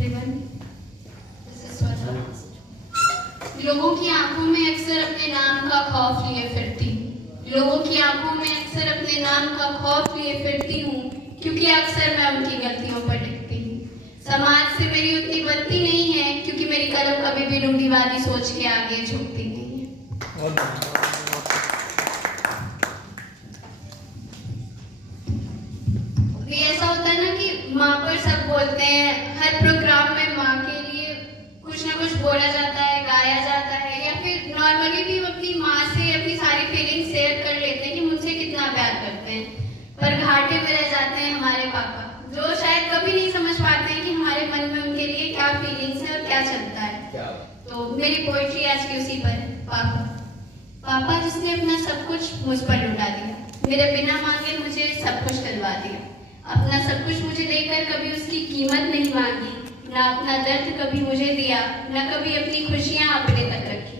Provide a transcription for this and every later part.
everyone. This is Swata. लोगों की आंखों में अक्सर अपने नाम का खौफ लिए फिरती हूँ। लोगों की आंखों में अक्सर अपने नाम का खौफ लिए फिरती हूँ, क्योंकि अक्सर मैं उनकी गलतियों पर टिकती हूँ। समाज से मेरी उतनी बनती नहीं है, क्योंकि मेरी कलम कभी भी रूढ़िवादी सोच के आगे झुकती नहीं है। ऐसा होता है ना कि माँ पर सब बोलते हैं, हर प्रोग्राम में माँ के लिए कुछ ना कुछ बोला जाता है, गाया जाता है, या फिर नॉर्मली भी अपनी माँ से अपनी सारी फीलिंग्स शेयर कर लेते हैं कि मुझसे कितना प्यार करते हैं। पर घाटे में रह जाते हैं हमारे पापा, जो शायद कभी नहीं समझ पाते हैं कि हमारे मन में उनके लिए क्या फीलिंग्स है और क्या चलता है। तो मेरी पोइट्री आज की उसी पर है। पापा पापा जिसने अपना सब कुछ मुझ पर लुटा दिया, मेरे बिना मांगे मुझे सब कुछ करवा दिया। अपना सब कुछ मुझे देकर कभी उसकी कीमत नहीं मांगी, ना अपना दर्द कभी मुझे दिया, ना कभी अपनी खुशियां अपने तक रखी।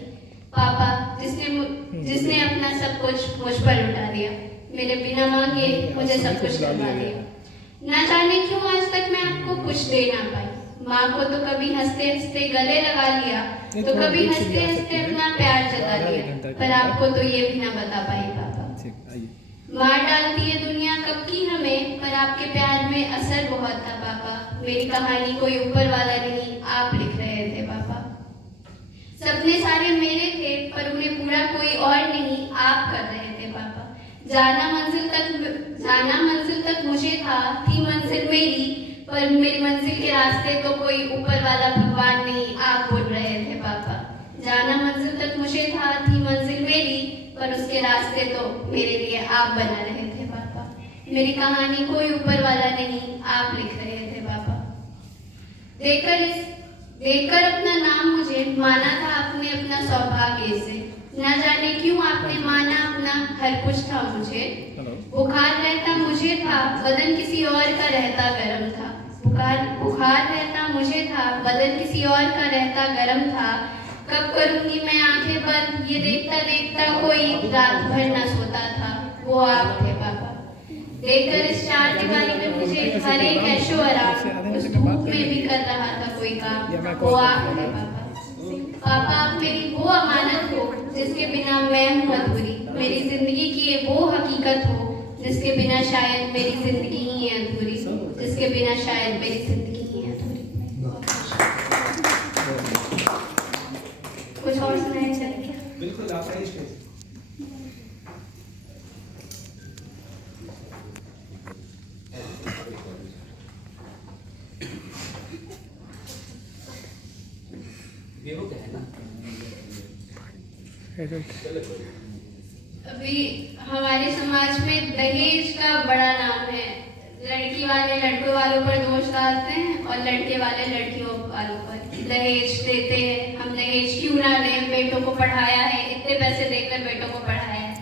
पापा जिसने अपना सब कुछ मुझ पर लुटा दिया, मेरे बिना मांगे मुझे सब कुछ करवा दिया। ना जाने क्यों आज तक मैं आपको कुछ दे ना पाई। माँ को तो कभी हंसते हंसते गले लगा लिया, तो कभी हंसते हंसते अपना प्यार जता लिया, पर आपको तो ये भी ना बता पाई पापा। मार डालती है दुनिया कब की हमें, पर आपके प्यार में असर बहुत था पापा। मेरी कहानी कोई ऊपर वाला नहीं, आप लिख रहे थे पापा। सपने सारे मेरे थे, पर उन्हें पूरा कोई और नहीं, आप कर रहे थे पापा। जाना मंजिल तक मुझे था, थी मंजिल मेरी, पर मेरी मंजिल के रास्ते तो कोई ऊपर वाला भगवान नहीं, आप बोल रहे थे पापा। जाना मंजिल तक मुझे था, थी मंजिल मेरी, पर उसके रास्ते तो मेरे लिए आप बना रहे थे पापा। मेरी कहानी कोई ऊपर वाला नहीं, आप लिख रहे थे पापा। देकर अपना नाम मुझे माना था आपने अपना सौभाग्य से। ना जाने क्यों आपने माना अपना हर कुछ था मुझे। बुखार रहता मुझे था, बदन किसी और का रहता गर्म था। बुखार रहता मुझे था, बदन किसी और का रहता गर्म था। कब करूंगी मैं आंखें बंद, ये देखता देखता कोई रात भर ना सोता था, वो आप थे पापा। देखकर इस चार दीवारी में मुझे हर एक ऐशो आराम, उस धूप में भी कर रहा था कोई काम, वो आप थे पापा। पापा आप मेरी वो अमानत हो, जिसके बिना मैं हूँ अधूरी। मेरी जिंदगी की ये वो हकीकत हो, जिसके बिना शायद मेरी जिंदगी ही है अधूरी, जिसके बिना शायद मेरी जिंदगी ही है अधूरी। कुछ और सुनाया चाहिए? बिल्कुल आप सही स्टेज। ये हो गया है ना। अभी हमारे समाज में दहेज का बड़ा नाम है। लड़की वाले लड़कों वालों पर दोष डालते हैं और लड़के वाले लड़कियों वालों पर। दहेज देते हैं, हम दहेज क्यों ना लें, बेटों को पढ़ाया है, इतने पैसे देकर बेटों को पढ़ाया है।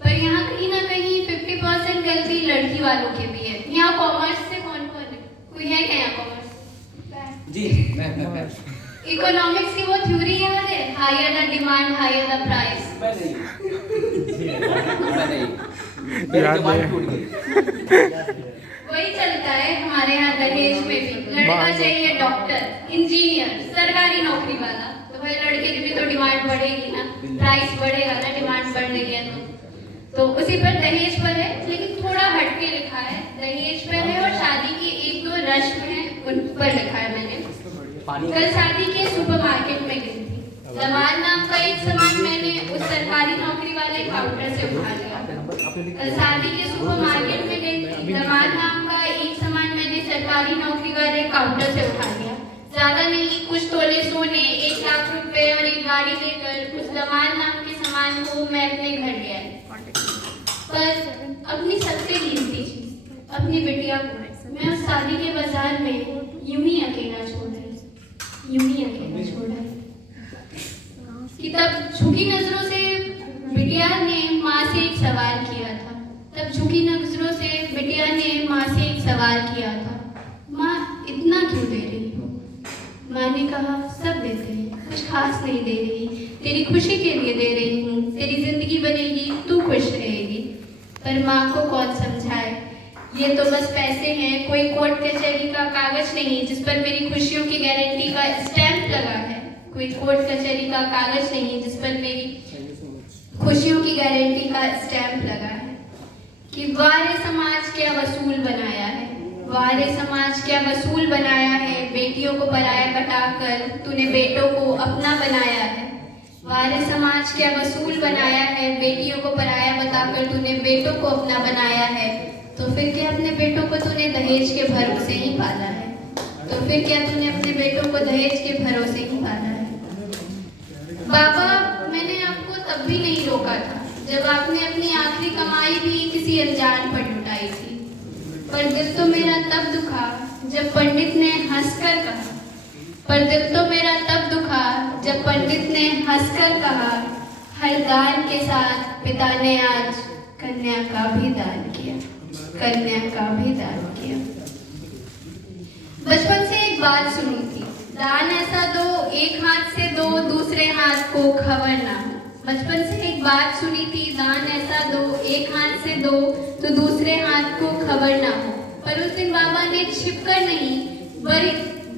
पर यहाँ कहीं ना कहीं 50% गलती लड़की वालों की भी है। यहाँ कॉमर्स से कौन कौन है? कोई है क्या यहाँ कॉमर्स? जी मैं इकोनॉमिक्स की वो थ्योरी याद है, higher the demand higher the price. मैं नहीं मेरी जुबान टूट गई। वही चलता है हमारे यहाँ दहेज में भी। लड़का चाहिए डॉक्टर, इंजीनियर, सरकारी नौकरी वाला, तो भाई लड़के की भी तो डिमांड बढ़ेगी ना, प्राइस बढ़ेगा ना, डिमांड बढ़ रही है तो उसी पर दहेज पर है। लेकिन थोड़ा हटके लिखा है, दहेज पर है और शादी की एक दो रस्म है उन पर लिखा है मैंने। कल शादी के सुपरमार्केट में गई थी, दमाद नाम का एक सामान मैंने उस सरकारी नौकरी वाले काउंटर से उठा लिया। कल शादी के सुपरमार्केट में गई थी, दमाद नाम का एक सामान मैंने सरकारी नौकरी वाले काउंटर से उठा लिया। ज्यादा नहीं, कुछ तोले सोने, 1 लाख रुपए और एक गाड़ी लेकर उस दमाद नाम के सामान को मैं अपने घर ले आई। पर अपनी सबसे कीमती चीज, अपनी बिटिया को मैं उस शादी के बाजार में यूं ही अकेला छोड़ आई कि तब झुकी नजरों से बिटिया ने माँ से एक सवाल किया था। माँ इतना क्यों दे रही हो? माँ ने कहा सब देते हैं, कुछ खास नहीं दे रही, तेरी खुशी के लिए दे रही हूँ, तेरी जिंदगी बनेगी, तू खुश रहेगी। पर माँ को कौन समझाए, ये तो बस पैसे हैं, कोई कोर्ट कचहरी का कागज नहीं जिस पर मेरी खुशियों की गारंटी का स्टैंप लगा है। कोई कोर्ट कचहरी का कागज नहीं जिस पर मेरी खुशियों की गारंटी का स्टैंप लगा है। कि वारे समाज क्या वसूल बनाया है, वारे समाज क्या वसूल बनाया है, बेटियों को पराया बताकर तूने बेटों को अपना बनाया है। वारे समाज क्या वसूल बनाया है, बेटियों को पराया बताकर तूने बेटों को अपना बनाया है। तो फिर क्या अपने बेटों को तूने दहेज के भरोसे ही पाला है, तो फिर क्या तूने अपने बेटों को दहेज के भरोसे ही पाला है। बाबा, मैंने आपको तब भी नहीं रोका था जब आपने अपनी आखिरी कमाई भी किसी अनजान पर लुटाई थी, पर दिल तो मेरा तब दुखा जब पंडित ने हंसकर कहा, पर दिल तो मेरा तब दुखा जब पंडित ने हंसकर कहा, हर दान के साथ पिता ने आज कन्या का भी दान किया, कन्या का भी दान किया। बचपन से एक बात सुनी थी, दान ऐसा दो एक हाथ से दो दूसरे हाथ को खबर ना हो। बचपन से एक बात सुनी थी, दान ऐसा दो एक हाथ से दो तो दूसरे हाथ को खबर ना हो। पर उस दिन बाबा ने छिपकर नहीं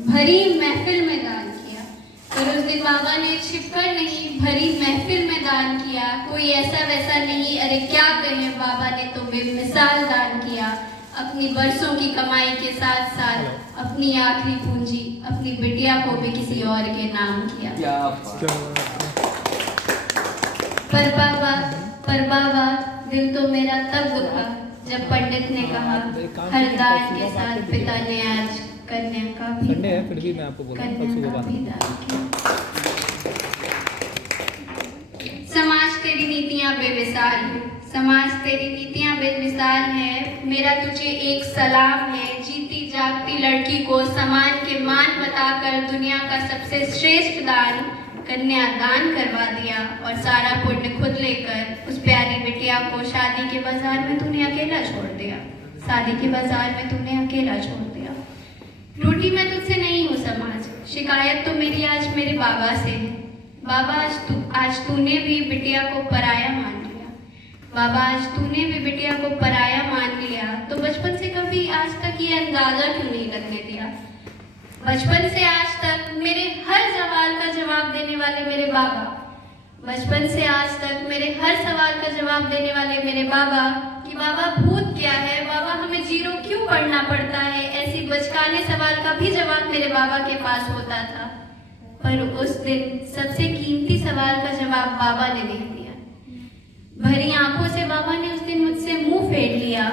भरी महफिल में दान किया, पर उस दिन बाबा ने छिपकर नहीं भरी महफिल में दान किया। कोई ऐसा वैसा नहीं, अरे क्या कहें, बाबा ने तो बेमिसाल दान किया। अपनी बरसों की कमाई के साथ साथ अपनी आखिरी पूंजी अपनी बिटिया को भी किसी और के नाम किया। पर बाबा दिल तो मेरा तब दुखा जब पंडित ने कहा, हर दान के साथ पिता ने आज कन्या का भी संडे है फिर भी मैं आपको बोल रहा हूं कल सुबह बात समाज तेरी नीतियां बेमिसाल है, समाज तेरी नीतियां बेमिसाल है। मेरा तुझे एक सलाम है, जीती जागती लड़की को समान के मान बताकर दुनिया का सबसे श्रेष्ठ दान कन्या दान करवा दिया और सारा पुण्य खुद लेकर उस प्यारी बिटिया को शादी के बाजार में तूने अकेला छोड़ दिया, शादी के बाजार में तूने अकेला छोड़ दिया। रूठी मैं तुझसे नहीं हूँ समाज, शिकायत तो मेरी आज मेरे बाबा से है। बाबा आज तूने भी बिटिया को पराया मान लिया, बाबा आज तूने भी बिटिया को पराया मान लिया। तो बचपन से कभी आज तक ये अंदाजा क्यों नहीं लगने दिया। बचपन से आज तक मेरे हर सवाल का जवाब देने वाले मेरे बाबा, बचपन से आज तक मेरे हर सवाल का जवाब देने वाले मेरे बाबा कि बाबा भूत क्या है, बाबा हमें जीरो क्यों पढ़ना पड़ता है, ऐसी बचकाने सवाल का भी जवाब मेरे बाबा के पास होता था। पर उस दिन सबसे कीमती सवाल का जवाब बाबा ने नहीं दिया। भरी आंखों से बाबा ने उस दिन मुझसे मुंह फेर लिया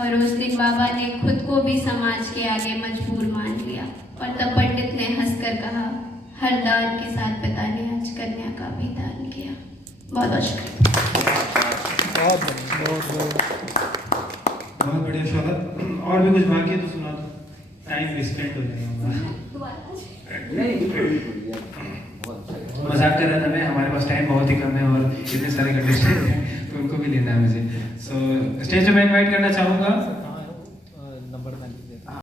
और उस दिन बाबा ने खुद को भी समाज के आगे मजबूर मान लिया। और तब पंडित ने हंसकर कहा, हर दान के साथ पिता ने आज कन्या का भी दान किया। बहुत बहुत शुक्रिया। बहुत बढ़िया शौकत। और भी कुछ बाकी है तो सुना दो, टाइम रिस्पेक्ट हो जाएगा। मजाक कर रहा था मैं, हमारे पास टाइम बहुत ही कम है और इतने सारे कंटेस्टेंट हैं तो उनको भी लेना है मुझे। सो स्टेज पे मैं इनवाइट करना चाहूँगा